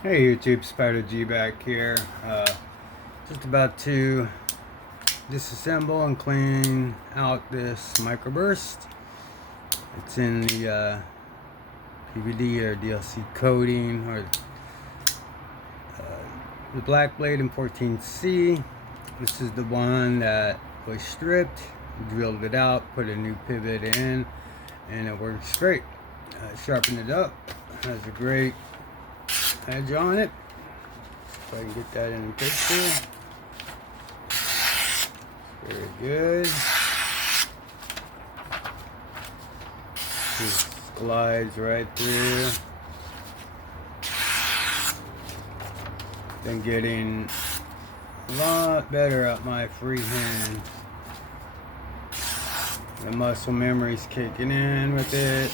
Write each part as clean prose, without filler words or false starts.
Hey YouTube, Spider G back here. Just about to disassemble and clean out this microburst. It's in the PVD or DLC coating, or the black blade in 14C. This is the one that was stripped, drilled it out, put a new pivot in, and it works great. Sharpened it up, has a great edge on it. If I can get that in the picture. Very good. Just glides right through. Been getting a lot better at my freehand. The muscle memory's kicking in with it.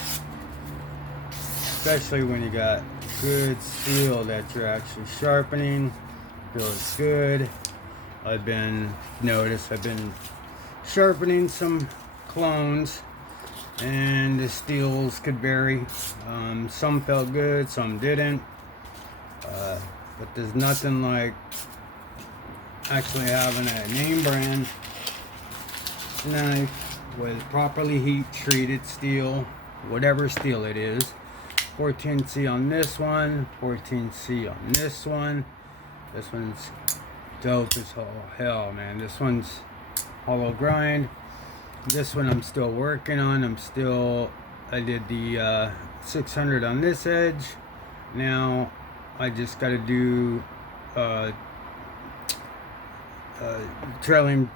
Especially when you got good steel that you're actually sharpening. Feels good. I've been sharpening some clones, and the steels could vary. Some felt good, some didn't. But there's nothing like actually having a name brand knife with properly heat treated steel, whatever steel it is. 14C on this one, 14C on this one. This one's dope as hell, man. This one's hollow grind. This one I'm still working on. I did the 600 on this edge. Now I just got to do trailing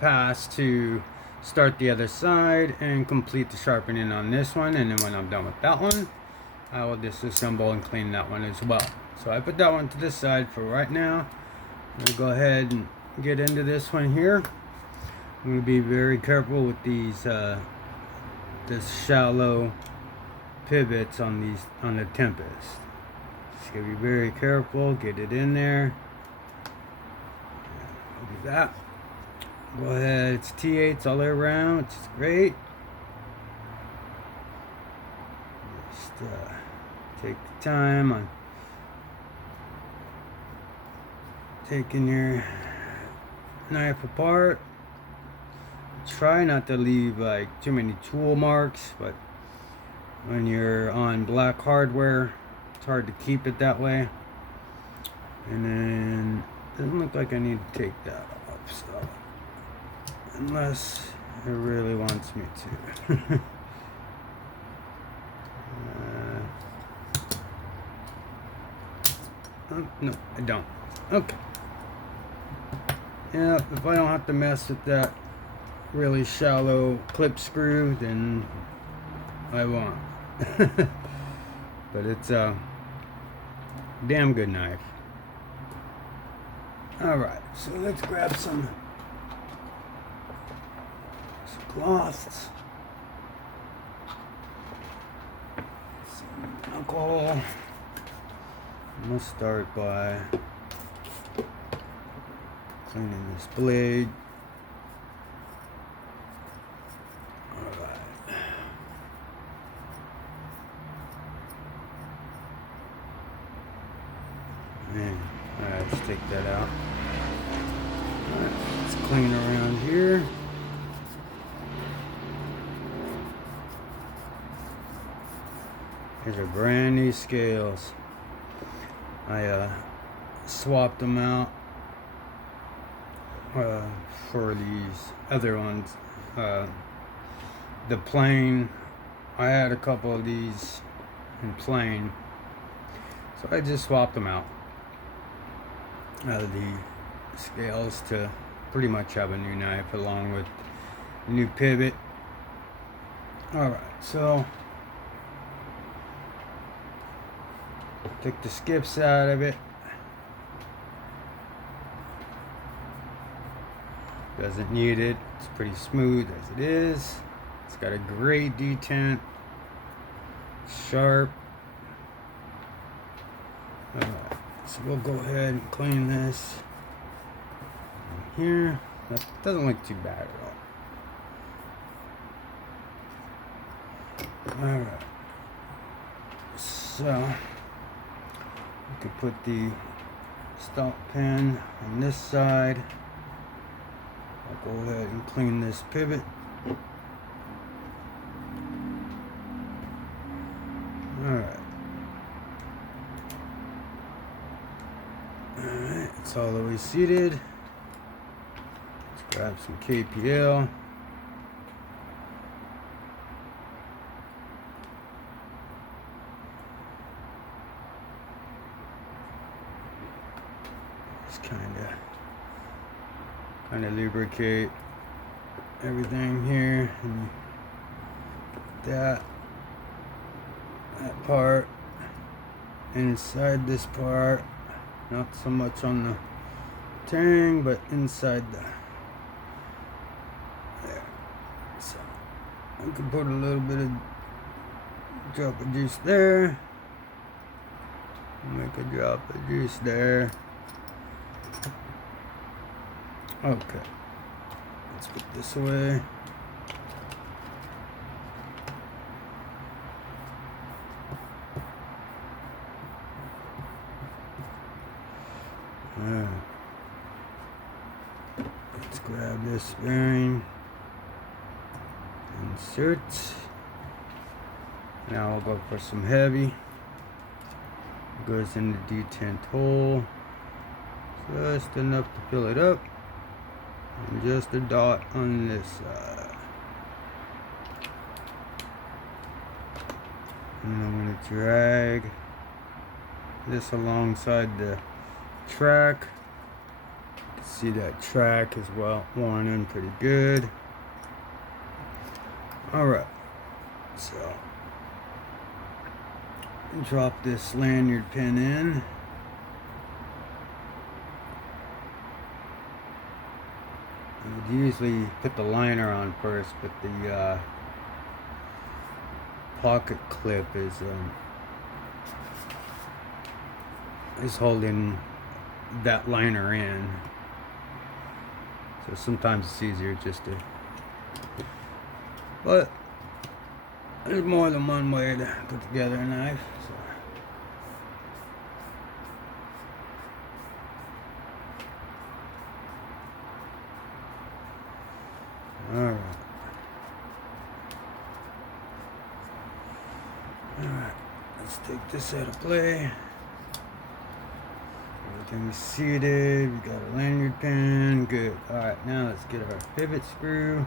pass to start the other side and complete the sharpening on this one. And then when I'm done with that one, I will disassemble and clean that one as well. So I put that one to this side for right now. I'm gonna go ahead and get into this one here. I'm gonna be very careful with these this shallow pivots on the Tempest. Just gotta be very careful. Get it in there. Do that. Go ahead. It's T8s all the way around, which is great. Just take the time on taking your knife apart. Try not to leave like too many tool marks, but when you're on black hardware, it's hard to keep it that way. And then it doesn't look like I need to take that off, so unless it really wants me to. Oh, no, I don't. Okay. Yeah, if I don't have to mess with that really shallow clip screw, then I won't. But it's a damn good knife. Alright, so let's grab some cloths, some alcohol. I'm gonna start by cleaning this blade. Alright. Alright, let's take that out. Alright, let's clean around here. These are brand new scales. I swapped them out for these other ones. The plain, I had a couple of these in plain, so I just swapped them out of the scales to pretty much have a new knife along with a new pivot. Alright, so take the skips out of it. Doesn't need it. It's pretty smooth as it is. It's got a great detent. Sharp. Alright, so we'll go ahead and clean this in here. That doesn't look too bad at all. Alright. So could put the stop pin on this side. I'll go ahead and clean this pivot. Alright. Alright, it's all the way seated. Let's grab some KPL. Just kind of lubricate everything here, and that part inside this part, not so much on the tang, but inside the there. So I can put a little bit of drop of juice there, make a drop of juice there. Okay, let's put this away. Alright, let's grab this bearing, insert. Now we'll go for some heavy. Goes in the detent hole, just enough to fill it up. And just a dot on this side. And I'm going to drag this alongside the track. You can see that track is well worn in pretty good. Alright, so drop this lanyard pin in. I would usually put the liner on first, but the pocket clip is holding that liner in. So sometimes it's easier just to, but there's more than one way to put together a knife. So. Alright. Alright, let's take this out of play. Everything's seated. We got a lanyard pin. Good. Alright, now let's get our pivot screw.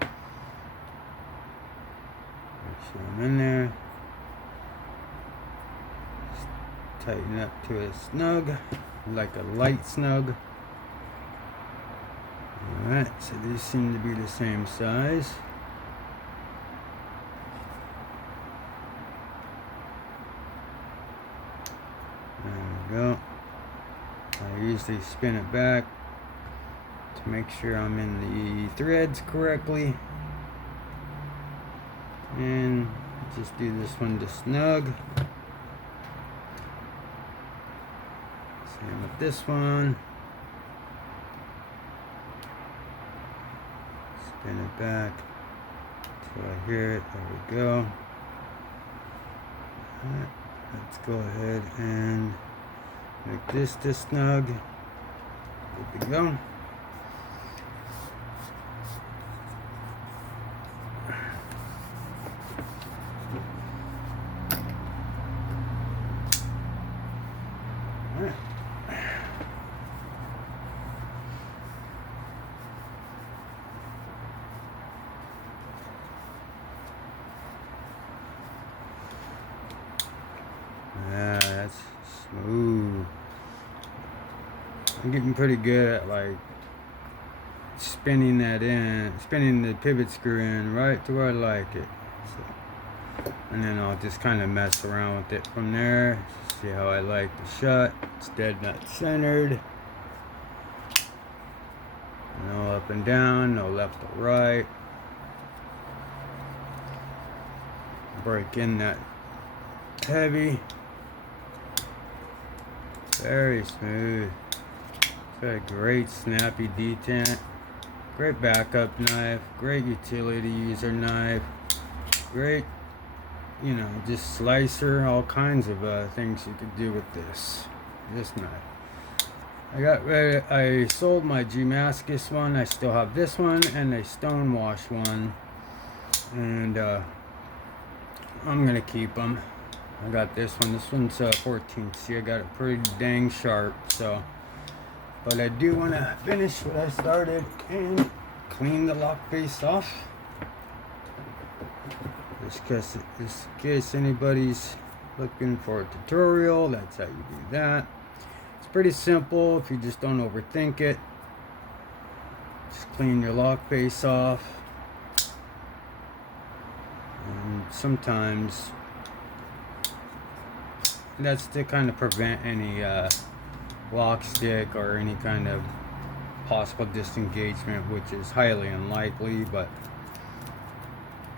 Make sure I'm in there. Just tighten up to a snug, like a light snug. Alright, so these seem to be the same size. There we go. I usually spin it back to make sure I'm in the threads correctly. And just do this one to snug. Same with this one. Spin it back until I hear it. There we go. Alright, let's go ahead and make this snug. Good to go. Alright. Yeah, that's smooth. I'm getting pretty good at like spinning that in, spinning the pivot screw in right to where I like it. So, and then I'll just kind of mess around with it from there. See how I like the shot. It's dead nut centered. No up and down, no left or right. Break in that heavy. Very smooth. It's got a great snappy detent. Great backup knife. Great utility user knife. Great you know, just slicer, all kinds of things you could do with this knife. I sold my Damascus one. I still have this one and a stonewash one, and I'm gonna keep them. I got this one. This one's 14C. I got it pretty dang sharp. So, but I do want to finish what I started and clean the lock face off. Just in case anybody's looking for a tutorial, that's how you do that. It's pretty simple if you just don't overthink it. Just clean your lock face off. And sometimes that's to kind of prevent any lock stick or any kind of possible disengagement, which is highly unlikely, but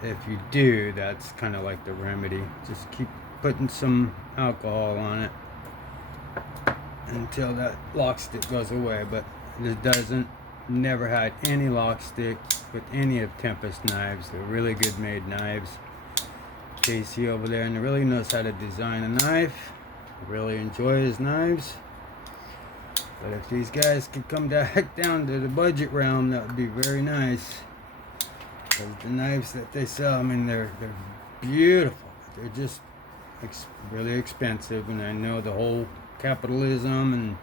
if you do, that's kind of like the remedy. Just keep putting some alcohol on it until that lock stick goes away. But it doesn't. Never had any lock stick with any of Tempest knives. They're really good made knives. Casey over there and really knows how to design a knife. I really enjoy his knives. But if these guys could come back down to the budget realm, that would be very nice. Because the knives that they sell, I mean, they're beautiful. They're just really expensive, and I know the whole capitalism and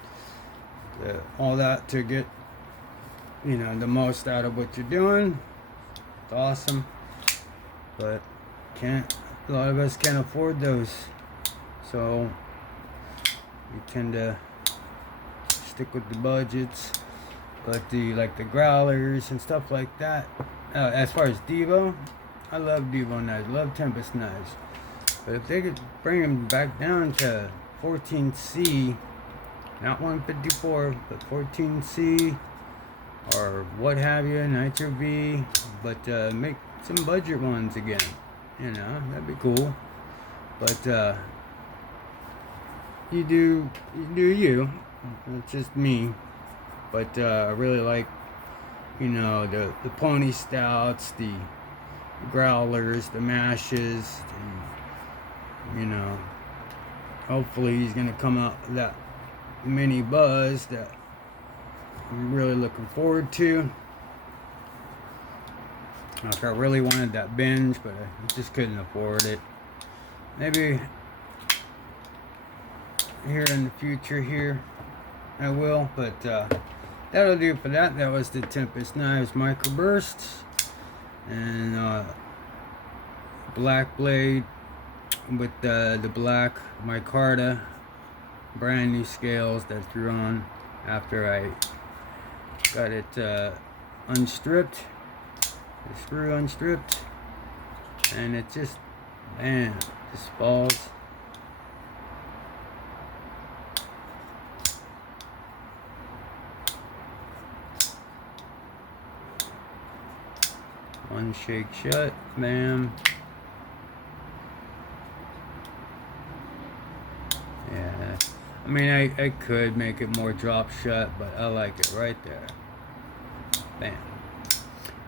all that to get, you know, the most out of what you're doing. It's awesome, but a lot of us can't afford those, so we tend to stick with the budgets. But like the growlers and stuff like that, as far as Devo, I love Devo knives, love Tempest knives. But if they could bring them back down to 14C, not 154, but 14C, or what have you, Nitro V, but make some budget ones again. You know, that'd be cool. But you do you. It's just me. But I really like, you know, the pony stouts, the growlers, the mashes, and, you know, hopefully he's gonna come out with that mini buzz that I'm really looking forward to. Like, I really wanted that binge, but I just couldn't afford it. Maybe here in the future here I will, but that'll do for that. That was the Tempest Knives MicroBurst, and black blade with the black micarta brand new scales that I threw on after I got it unstripped, the screw unstripped, and it just, man, just falls. One shake shut, bam. Yeah, I mean, I could make it more drop shut, but I like it right there. Bam.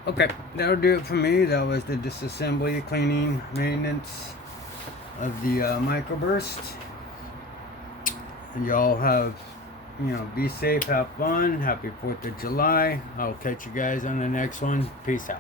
Okay, that'll do it for me. That was the disassembly, cleaning, maintenance of the MicroBurst. And y'all have, you know, be safe, have fun. Happy 4th of July. I'll catch you guys on the next one. Peace out.